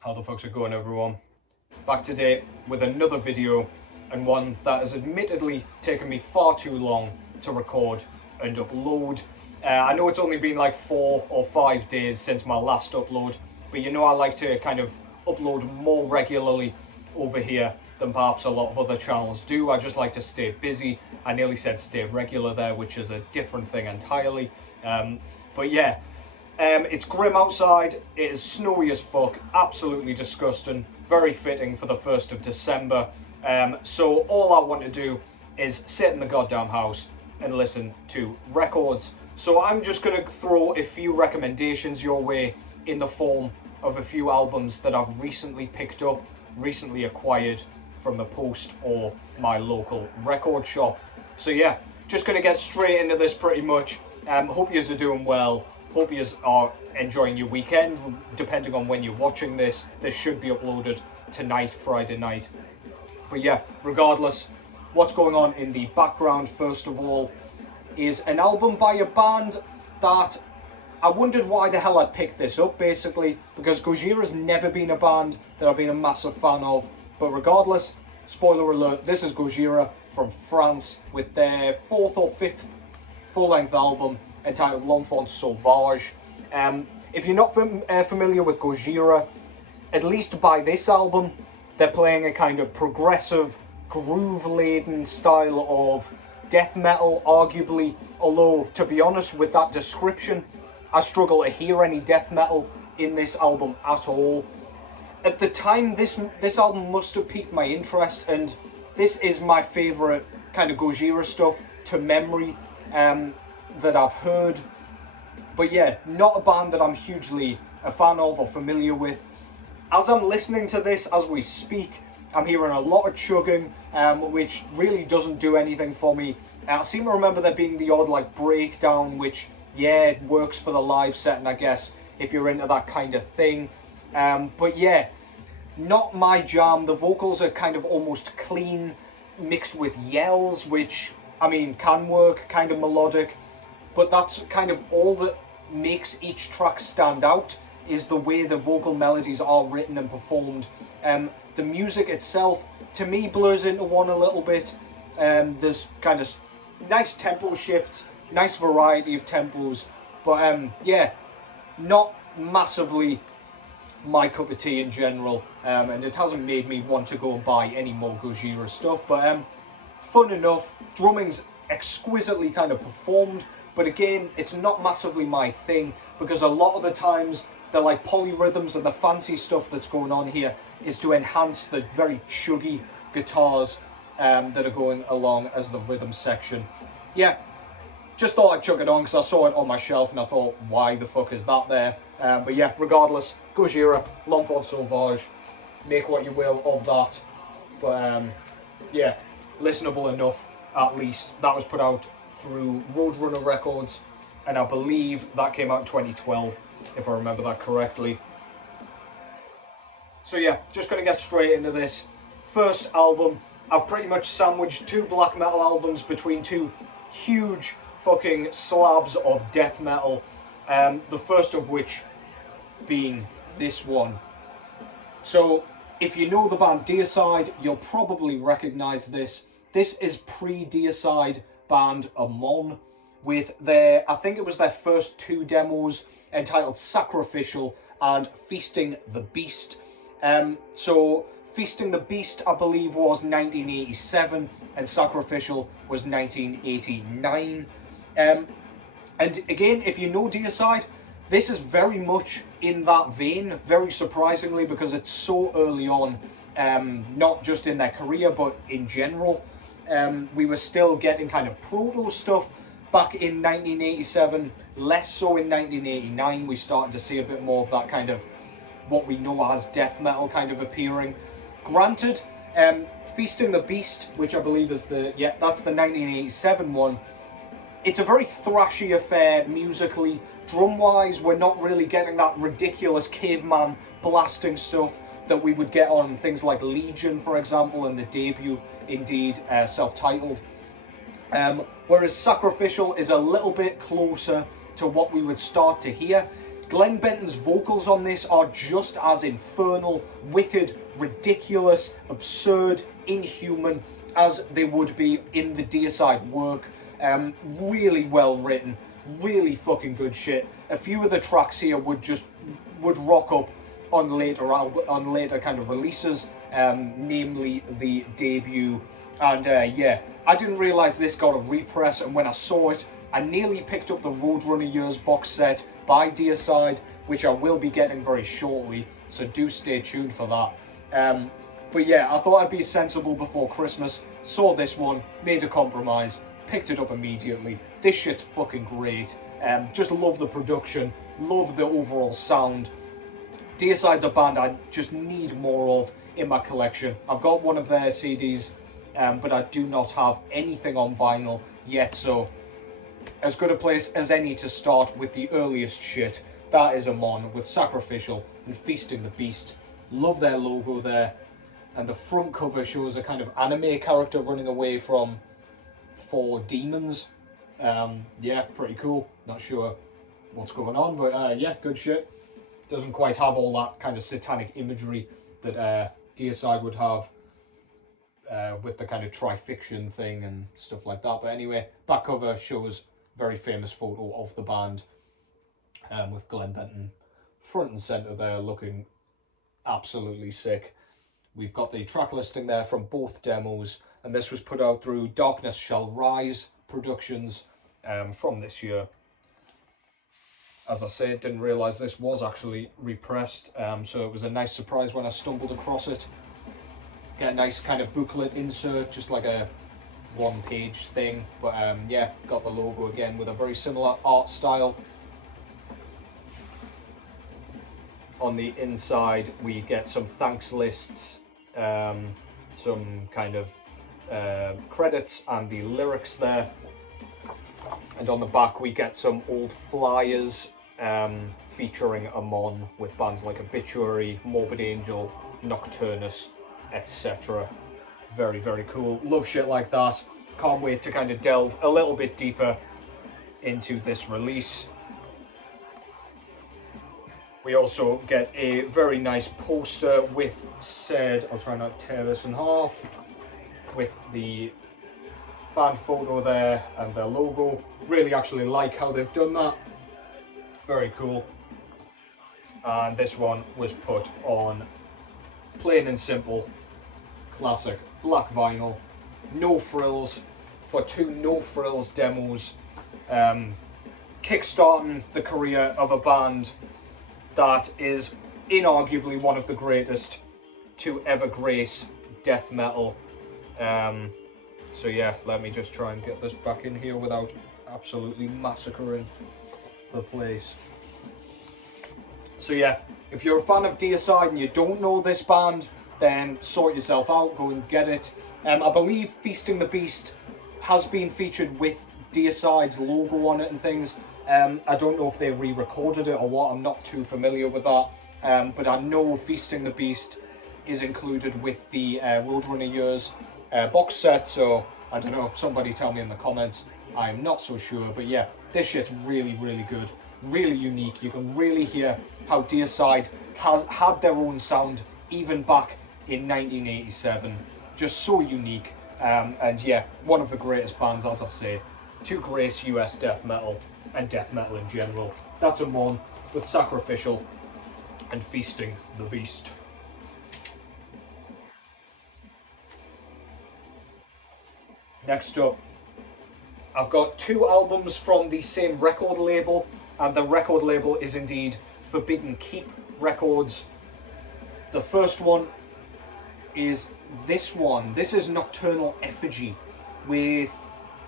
How the fuck's it going, everyone? Back today with another video, and one that has admittedly taken me far too long to record and upload. I know it's only been like 4 or 5 days since my last upload, but you know I like to kind of upload more regularly over here than perhaps a lot of other channels do. I just like to stay busy. I nearly said stay regular there, which is a different thing entirely. But yeah, it's grim outside, it is snowy as fuck, absolutely disgusting, very fitting for the 1st of December. So all I want to do is sit in the goddamn house and listen to records. So I'm just going to throw a few recommendations your way in the form of a few albums that I've recently picked up, recently acquired from the post or my local record shop. So yeah, just going to get straight into this pretty much. Hope you are doing well. Hope you are enjoying your weekend, depending on when you're watching this. This should be uploaded tonight, Friday night. But yeah, regardless, what's going on in the background, first of all, is an album by a band that I wondered why the hell I'd picked this up, basically, because Gojira's never been a band that I've been a massive fan of. But regardless, spoiler alert, this is Gojira from France with their 4th or 5th full-length album entitled L'Enfant Sauvage. If you're not familiar with Gojira, at least by this album, they're playing a kind of progressive, groove-laden style of death metal, arguably, although, to be honest, with that description, I struggle to hear any death metal in this album at all. At the time, this album must have piqued my interest, and this is my favourite kind of Gojira stuff to memory that I've heard. But yeah, not a band that I'm hugely a fan of or familiar with. As I'm listening to this as we speak, I'm hearing a lot of chugging, which really doesn't do anything for me. I seem to remember there being the odd like breakdown, which yeah, it works for the live setting, I guess, if you're into that kind of thing. But yeah, not my jam. The vocals are kind of almost clean, mixed with yells, which, I mean, can work, kind of melodic. But that's kind of all that makes each track stand out, is the way the vocal melodies are written and performed. The music itself, to me, blurs into one a little bit. There's kind of nice tempo shifts, nice variety of tempos. But yeah, not massively my cup of tea in general. And it hasn't made me want to go and buy any more Gojira stuff. But fun enough, drumming's exquisitely kind of performed. But again, it's not massively my thing, because a lot of the times the like polyrhythms and the fancy stuff that's going on here is to enhance the very chuggy guitars that are going along as the rhythm section. Yeah, just thought I'd chuck it on because I saw it on my shelf and I thought, why the fuck is that there? But yeah, regardless, Gojira, L'Enfant Sauvage, make what you will of that. But yeah, listenable enough at least. That was put out through Roadrunner Records, and I believe that came out in 2012, if I remember that correctly. So yeah, just going to get straight into this. First album, I've pretty much sandwiched 2 black metal albums between 2 huge fucking slabs of death metal, the first of which being this one. So if you know the band Deicide, you'll probably recognise this. This is pre-Deicide band Amon, with their, I think it was their first 2 demos entitled Sacrificial and Feasting the Beast. So Feasting the Beast, I believe, was 1987 and Sacrificial was 1989. And again, if you know Deicide, this is very much in that vein, very surprisingly, because it's so early on, not just in their career but in general. We were still getting kind of proto stuff back in 1987, less so in 1989. We started to see a bit more of that kind of what we know as death metal kind of appearing. Granted, Feasting the Beast, which I believe is that's the 1987 one, it's a very thrashy affair musically. Drum-wise, we're not really getting that ridiculous caveman blasting stuff that we would get on things like Legion, for example, and the debut, indeed, self-titled. Whereas Sacrificial is a little bit closer to what we would start to hear. Glenn Benton's vocals on this are just as infernal, wicked, ridiculous, absurd, inhuman as they would be in the Deicide work. Really well written, really fucking good shit. A few of the tracks here would rock up on later kind of releases, namely the debut. And yeah, I didn't realise this got a repress, and when I saw it, I nearly picked up the Roadrunner Years box set by Deicide, which I will be getting very shortly, so do stay tuned for that. But yeah, I thought I'd be sensible before Christmas, saw this one, made a compromise, picked it up immediately. This shit's fucking great. Just love the production, love the overall sound. Deicide's a band I just need more of in my collection. I've got one of their CDs, but I do not have anything on vinyl yet, so as good a place as any to start with the earliest shit. That is Amon with Sacrificial and Feasting the Beast. Love their logo there, and the front cover shows a kind of anime character running away from 4 demons. Yeah, pretty cool. Not sure what's going on, but yeah, good shit. Doesn't quite have all that kind of satanic imagery that Deicide would have with the kind of trifiction thing and stuff like that. But anyway, back cover shows very famous photo of the band with Glenn Benton front and centre there, looking absolutely sick. We've got the track listing there from both demos, and this was put out through Darkness Shall Rise Productions from this year. As I say, didn't realise this was actually repressed, so it was a nice surprise when I stumbled across it. Get a nice kind of booklet insert, just like a one-page thing, but yeah, got the logo again with a very similar art style. On the inside we get some thanks lists, some kind of credits and the lyrics there, and on the back we get some old flyers featuring Amon with bands like Obituary, Morbid Angel, Nocturnus, etc. Very, very cool. Love shit like that. Can't wait to kind of delve a little bit deeper into this release. We also get a very nice poster with said, I'll try not to tear this in half, with the band photo there and their logo. Really actually like how they've done that. Very cool. And this one was put on plain and simple, classic black vinyl, no frills, for 2 no frills demos, kickstarting the career of a band that is inarguably one of the greatest to ever grace death metal. So yeah, let me just try and get this back in here without absolutely massacring the place. So yeah, if you're a fan of Deicide and you don't know this band, then sort yourself out, go and get it. I believe Feasting the Beast has been featured with Deicide's logo on it and things. I don't know if they re-recorded it or what, I'm not too familiar with that. But I know Feasting the Beast is included with the Roadrunner Years box set, so I don't know, somebody tell me in the comments. I'm not so sure, but yeah, this shit's really, really good. Really unique. You can really hear how Deicide has had their own sound even back in 1987. Just so unique. And yeah, one of the greatest bands, as I say, to grace US death metal and death metal in general. That's Amon with Sacrificial and Feasting the Beast. Next up, I've got 2 albums from the same record label, and the record label is indeed Forbidden Keep Records. The first one is this one. This is Nocturnal Effigy, with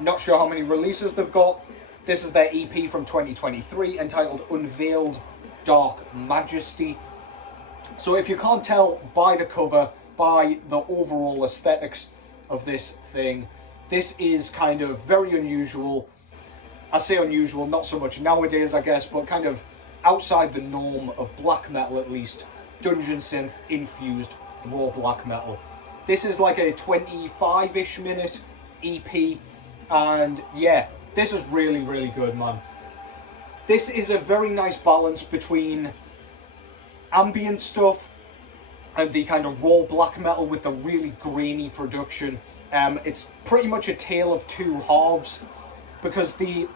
not sure how many releases they've got. This is their EP from 2023 entitled Unveiled Dark Majesty. So if you can't tell by the cover, by the overall aesthetics of this thing, this is kind of very unusual. I say unusual, not so much nowadays, I guess, but kind of outside the norm of black metal, at least. Dungeon synth infused raw black metal. This is like a 25-ish minute EP, and yeah, this is really, really good, man. this is a very nice balance between ambient stuff and the kind of raw black metal with the really grainy production. It's pretty much a tale of two halves, because the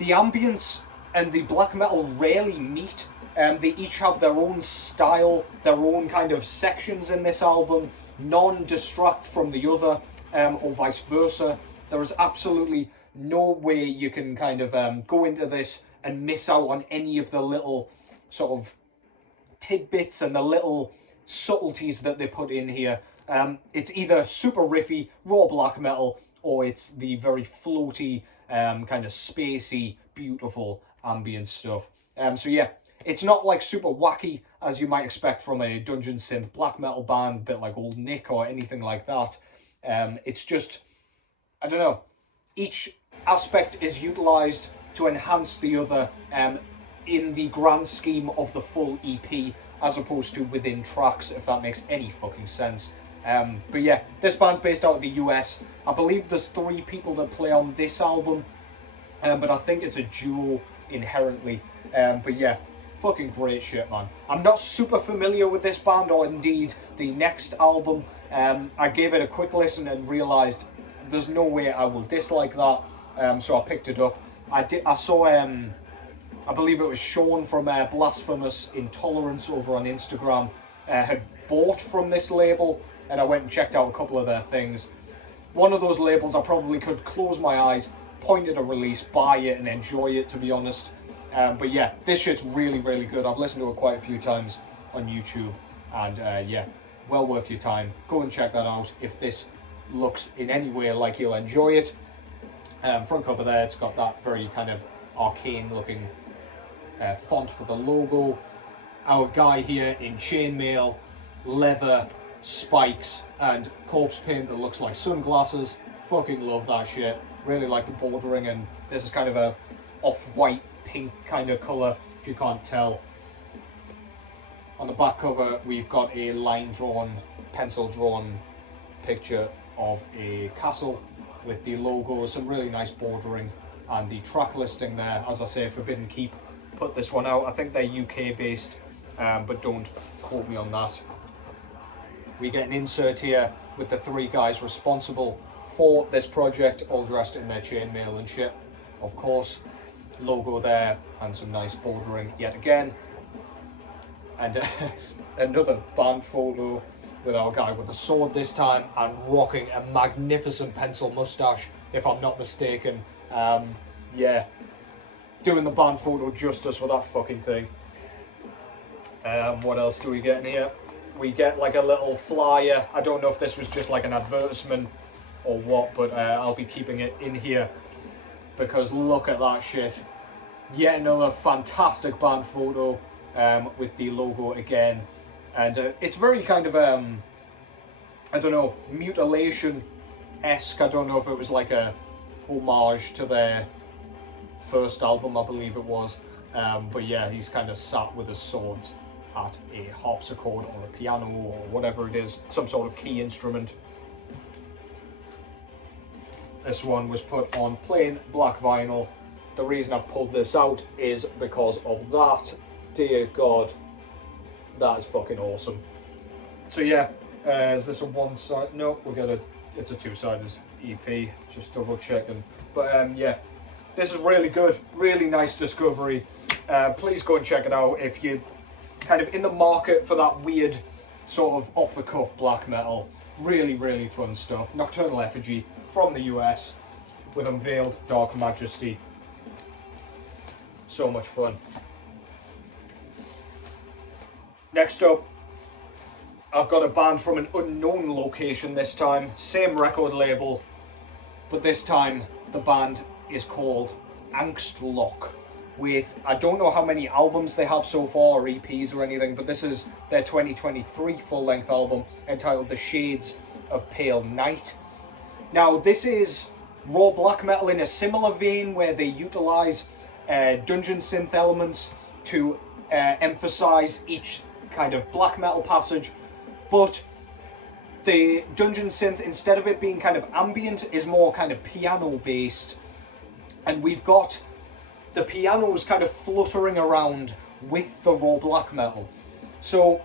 ambience and the black metal rarely meet. They each have their own style, their own kind of sections in this album. None distract from the other, or vice versa. There is absolutely no way you can kind of go into this and miss out on any of the little sort of tidbits and the little subtleties that they put in here. It's either super riffy, raw black metal, or it's the very floaty, kind of spacey, beautiful ambient stuff. So yeah, it's not like super wacky as you might expect from a dungeon synth black metal band, a bit like Old Nick or anything like that. It's just, I don't know, each aspect is utilised to enhance the other in the grand scheme of the full EP, as opposed to within tracks, if that makes any fucking sense. But yeah, this band's based out of the US. I believe there's 3 people that play on this album, but I think it's a duo inherently. But yeah, fucking great shit, man. I'm not super familiar with this band, or indeed the next album. I gave it a quick listen and realised there's no way I will dislike that, so I picked it up. I saw, I believe it was Sean from Blasphemous Intolerance over on Instagram, had bought from this label, and I went and checked out a couple of their things. One of those labels I probably could close my eyes, point at a release, buy it and enjoy it, to be honest. But yeah, this shit's really, really good. I've listened to it quite a few times on YouTube, and yeah, well worth your time. Go and check that out if this looks in any way like you'll enjoy it. Front cover there, it's got that very kind of arcane looking font for the logo. Our guy here in chainmail, leather, spikes, and corpse paint that looks like sunglasses. Fucking love that shit. Really like the bordering, and this is kind of a off-white pink kind of colour, if you can't tell. On the back cover, we've got a line-drawn, pencil-drawn picture of a castle with the logo, some really nice bordering, and the track listing there. As I say, Forbidden Keep put this one out. I think they're UK based, but don't quote me on that. We get an insert here with the 3 guys responsible for this project, all dressed in their chainmail and shit. Of course, logo there, and some nice bordering yet again. And another band photo with our guy with a sword this time, and rocking a magnificent pencil mustache, if I'm not mistaken. Yeah, doing the band photo justice with that fucking thing. What else do we get in here? We get like a little flyer. I don't know if this was just like an advertisement or what, but I'll be keeping it in here because look at that shit. Yet another fantastic band photo with the logo again. And it's very kind of, I don't know, Mutilation-esque. I don't know if it was like a homage to their first album, I believe it was. But yeah, he's kind of sat with his swords at a harpsichord or a piano or whatever it is, some sort of key instrument. This one was put on plain black vinyl. The reason I've pulled this out is because of that. Dear God, that is fucking awesome. So yeah, is this a one-side? No, it's a 2-sided EP, just double checking. But yeah, this is really good, really nice discovery. Please go and check it out if you're kind of in the market for that weird sort of off-the-cuff black metal. Really, really fun stuff. Nocturnal Effigy from the US with Unveiled, Dark Majesty. So much fun. Next up, I've got a band from an unknown location this time. Same record label, but this time the band is called Angstloch. With, I don't know how many albums they have so far, or EPs or anything, but this is their 2023 full-length album entitled The Shades of Pale Night. Now, this is raw black metal in a similar vein where they utilise dungeon synth elements to emphasise each kind of black metal passage, but the dungeon synth, instead of it being kind of ambient, is more kind of piano based, and we've got the piano's kind of fluttering around with the raw black metal. So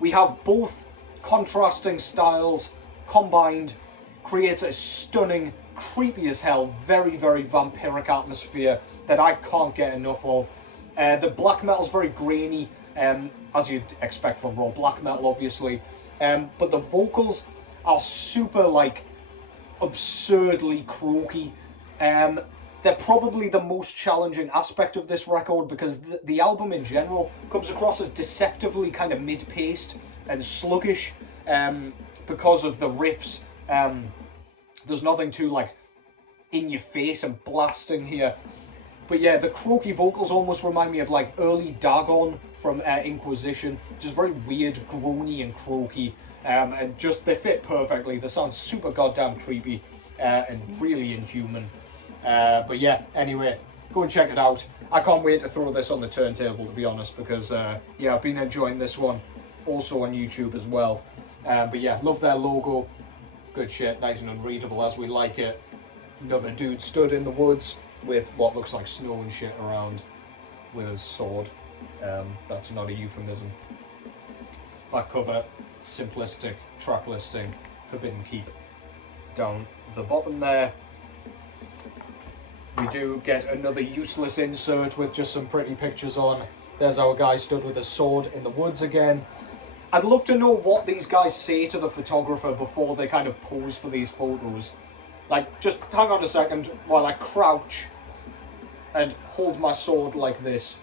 we have both contrasting styles combined, creates a stunning, creepy as hell, very, very vampiric atmosphere that I can't get enough of. The black metal's very grainy, as you'd expect from raw black metal, obviously. But the vocals are super, like, absurdly croaky. They're probably the most challenging aspect of this record because the album in general comes across as deceptively kind of mid-paced and sluggish because of the riffs. There's nothing too, like, in your face and blasting here. But yeah, the croaky vocals almost remind me of, like, early Dagon from Inquisition. Just very weird, groany and croaky. And just, they fit perfectly. They sound super goddamn creepy and really inhuman. But yeah, anyway, go and check it out. I can't wait to throw this on the turntable, to be honest, because yeah, I've been enjoying this one also on YouTube as well. But yeah, love their logo. Good shit, nice and unreadable as we like it. Another dude stood in the woods with what looks like snow and shit around with his sword. That's not a euphemism. Back cover, simplistic track listing, Forbidden Keep. Down the bottom there, we do get another useless insert with just some pretty pictures on. There's our guy stood with a sword in the woods again. I'd love to know what these guys say to the photographer before they kind of pose for these photos. Like, just hang on a second while I crouch and hold my sword like this.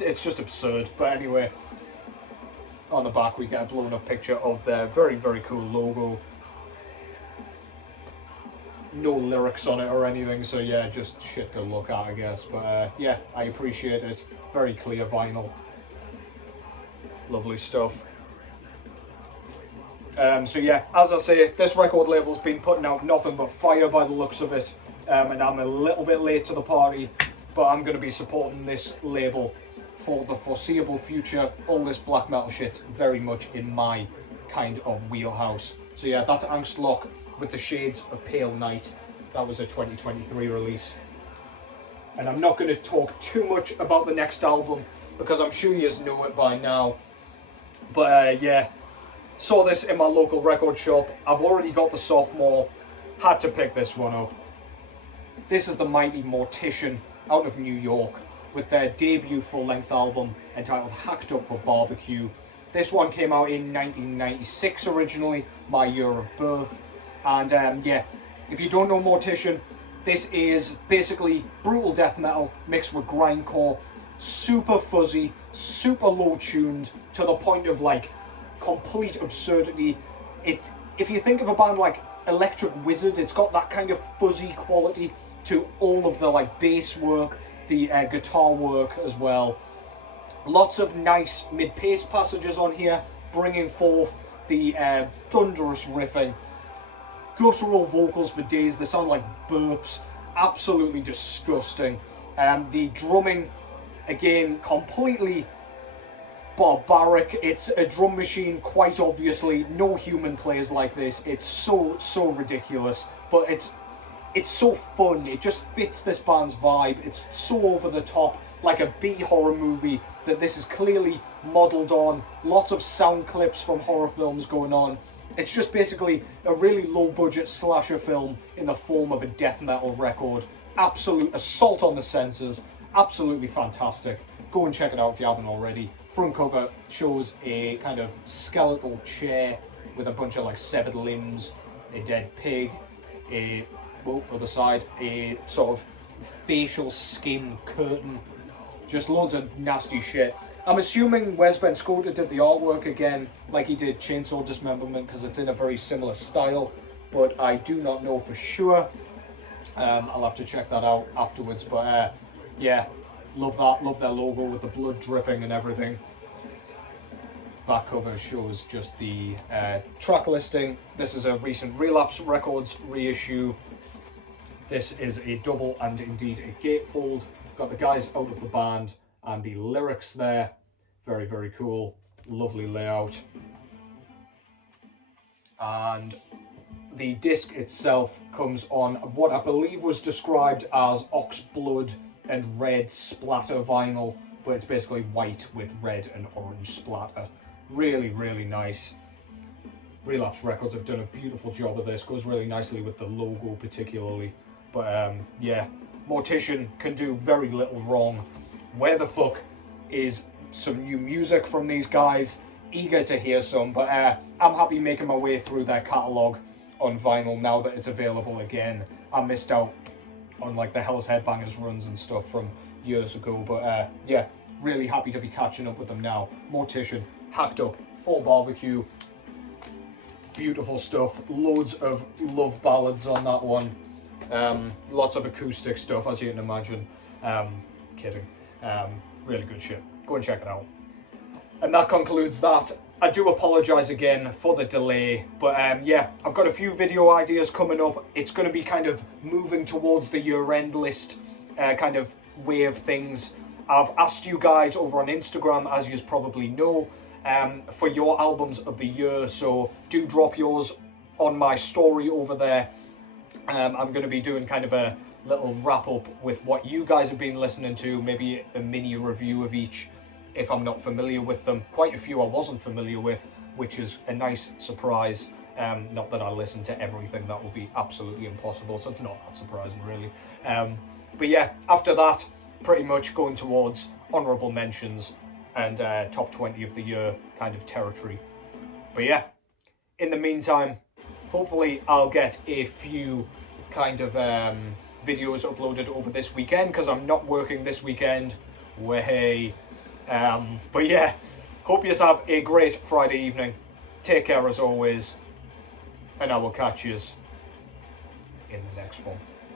It's just absurd, but anyway. On the back we get a blown up picture of their very, very cool logo. No lyrics on it or anything, so yeah, just shit to look at, I guess. But yeah, I appreciate it. Very clear vinyl. Lovely stuff. So yeah, as I say, this record label's been putting out nothing but fire by the looks of it. And I'm a little bit late to the party, but I'm going to be supporting this label for the foreseeable future. All this black metal shit's very much in my kind of wheelhouse. So yeah, that's Angst Luck with the Shades of Pale Night. That was a 2023 release. And I'm not going to talk too much about the next album because I'm sure you know it by now. But yeah, saw this in my local record shop. I've already got the sophomore, had to pick this one up. This is the mighty Mortician out of New York with their debut full-length album entitled Hacked Up for Barbecue. This one came out in 1996 originally, my year of birth. And yeah, if you don't know Mortician, this is basically brutal death metal mixed with grindcore, super fuzzy, super low tuned, to the point of like complete absurdity. If you think of a band like Electric Wizard, it's got that kind of fuzzy quality to all of the like bass work, the guitar work as well. Lots of nice mid-paced passages on here, bringing forth the thunderous riffing. Guttural vocals for days, they sound like burps, absolutely disgusting. The drumming, again, completely barbaric. It's a drum machine, quite obviously. No human plays like this. It's so ridiculous, but it's so fun. It just fits this band's vibe. It's so over the top, like a B horror movie that this is clearly modelled on. Lots of sound clips from horror films going on. It's just basically a really low budget slasher film in the form of a death metal record. Absolute assault on the senses. Absolutely fantastic. Go and check it out if you haven't already. Front cover shows a kind of skeletal chair with a bunch of like severed limbs, a dead pig, other side, a sort of facial skin curtain. Just loads of nasty shit. I'm assuming Wes Ben Scota did the artwork again, like he did Chainsaw Dismemberment, because it's in a very similar style, but I do not know for sure. I'll have to check that out afterwards, but yeah, love that, love their logo with the blood dripping and everything. Back cover shows just the track listing. This is a recent Relapse Records reissue. This is a double and indeed a gatefold. Got the guys out of the band and the lyrics there. Very, very cool. Lovely layout. And the disc itself comes on what I believe was described as ox blood and red splatter vinyl, but it's basically white with red and orange splatter. Really, really nice. Relapse Records have done a beautiful job of this. Goes really nicely with the logo particularly. But yeah, Mortician can do very little wrong. Where the fuck is some new music from these guys? Eager to hear some, but I'm happy making my way through their catalogue on vinyl now that it's available again. I missed out on like the Hell's Headbangers runs and stuff from years ago, but yeah, really happy to be catching up with them now. Mortician, hacked up, full barbecue, beautiful stuff, loads of love ballads on that one, lots of acoustic stuff as you can imagine, kidding, really good shit, go and check it out. And that concludes that. I do apologise again for the delay, but yeah, I've got a few video ideas coming up. It's going to be kind of moving towards the year-end list kind of way of things. I've asked you guys over on Instagram, as you probably know, for your albums of the year, so do drop yours on my story over there. I'm going to be doing kind of a little wrap-up with what you guys have been listening to, maybe a mini review of each, if I'm not familiar with them. Quite a few I wasn't familiar with, which is a nice surprise. Not that I listen to everything, that would be absolutely impossible, so it's not that surprising really. But yeah, after that, pretty much going towards honourable mentions and top 20 of the year kind of territory. But yeah, in the meantime, hopefully I'll get a few kind of videos uploaded over this weekend, because I'm not working this weekend. Way. But yeah, hope you have a great Friday evening. Take care as always, and I will catch you in the next one.